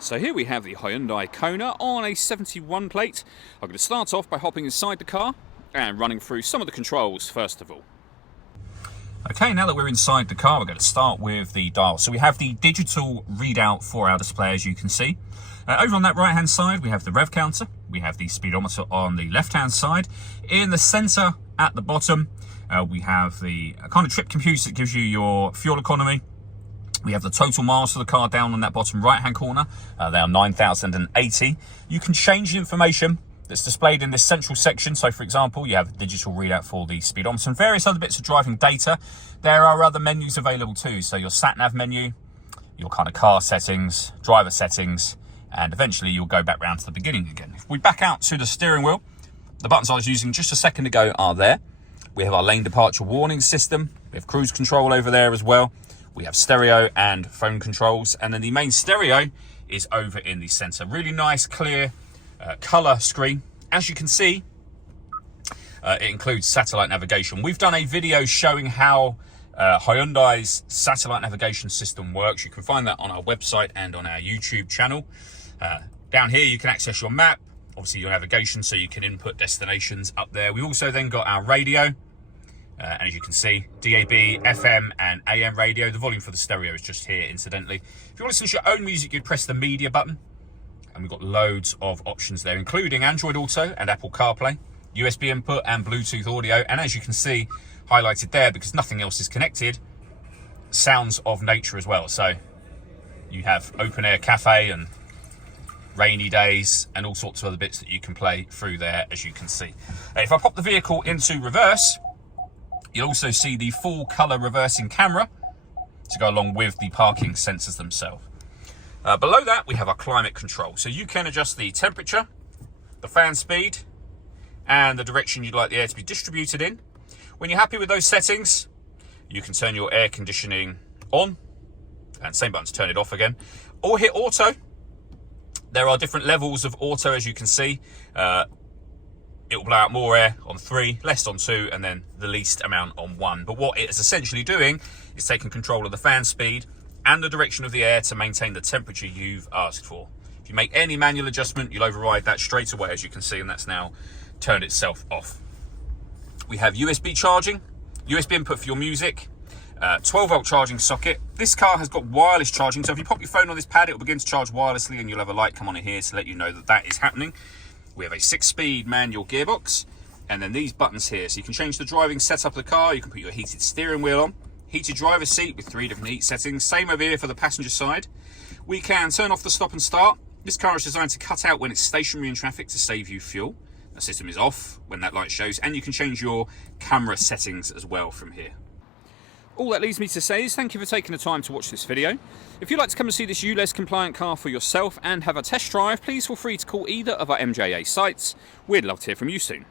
So here we have the Hyundai Kona on a 71 plate. I'm going to start off by hopping inside the car and running through some of the controls first of all. Okay, now that we're inside the car, we're going to start with the dial. So we have the digital readout for our display, as you can see. Over on that right-hand side, we have the rev counter. We have the speedometer on the left-hand side. In the center at the bottom, we have the kind of trip computer that gives you your fuel economy. We have the total miles for the car down on that bottom right-hand corner. They are 9,080. You can change the information that's displayed in this central section. So, for example, you have a digital readout for the speedometer and various other bits of driving data. There are other menus available too. So your sat-nav menu, your kind of car settings, driver settings, and eventually you'll go back round to the beginning again. If we back out to the steering wheel, the buttons I was using just a second ago are there. We have our lane departure warning system. We have cruise control over there as well. We have stereo and phone controls, and then the main stereo is over in the center. Really nice, clear color screen. As you can see, it includes satellite navigation. We've done a video showing how Hyundai's satellite navigation system works. You can find that on our website and on our YouTube channel. Down here, you can access your map, obviously your navigation, so you can input destinations up there. We also then got our radio. And as you can see, DAB, FM and AM radio. The volume for the stereo is just here, incidentally. If you want to listen to your own music, you'd press the media button. And we've got loads of options there, including Android Auto and Apple CarPlay, USB input and Bluetooth audio. And as you can see, highlighted there, because nothing else is connected, sounds of nature as well. So you have open air cafe and rainy days and all sorts of other bits that you can play through there, as you can see. If I pop the vehicle into reverse, you'll also see the full color reversing camera to go along with the parking sensors themselves. Below that, we have our climate control. So you can adjust the temperature, the fan speed, and the direction you'd like the air to be distributed in. When you're happy with those settings, you can turn your air conditioning on, and same button to turn it off again, or hit auto. There are different levels of auto, as you can see. It will blow out more air on 3, less on 2, and then the least amount on 1. But what it is essentially doing is taking control of the fan speed and the direction of the air to maintain the temperature you've asked for. If you make any manual adjustment, you'll override that straight away, as you can see, and that's now turned itself off. We have USB charging, USB input for your music, 12-volt charging socket. This car has got wireless charging, so if you pop your phone on this pad, it will begin to charge wirelessly, and you'll have a light come on in here to let you know that that is happening. We have a 6-speed manual gearbox, and then these buttons here. So you can change the driving setup of the car. You can put your heated steering wheel on, heated driver's seat with 3 different heat settings. Same over here for the passenger side. We can turn off the stop and start. This car is designed to cut out when it's stationary in traffic to save you fuel. The system is off when that light shows, and you can change your camera settings as well from here. All that leaves me to say is thank you for taking the time to watch this video. If you'd like to come and see this ULEZ compliant car for yourself and have a test drive, please feel free to call either of our MJA sites. We'd love to hear from you soon.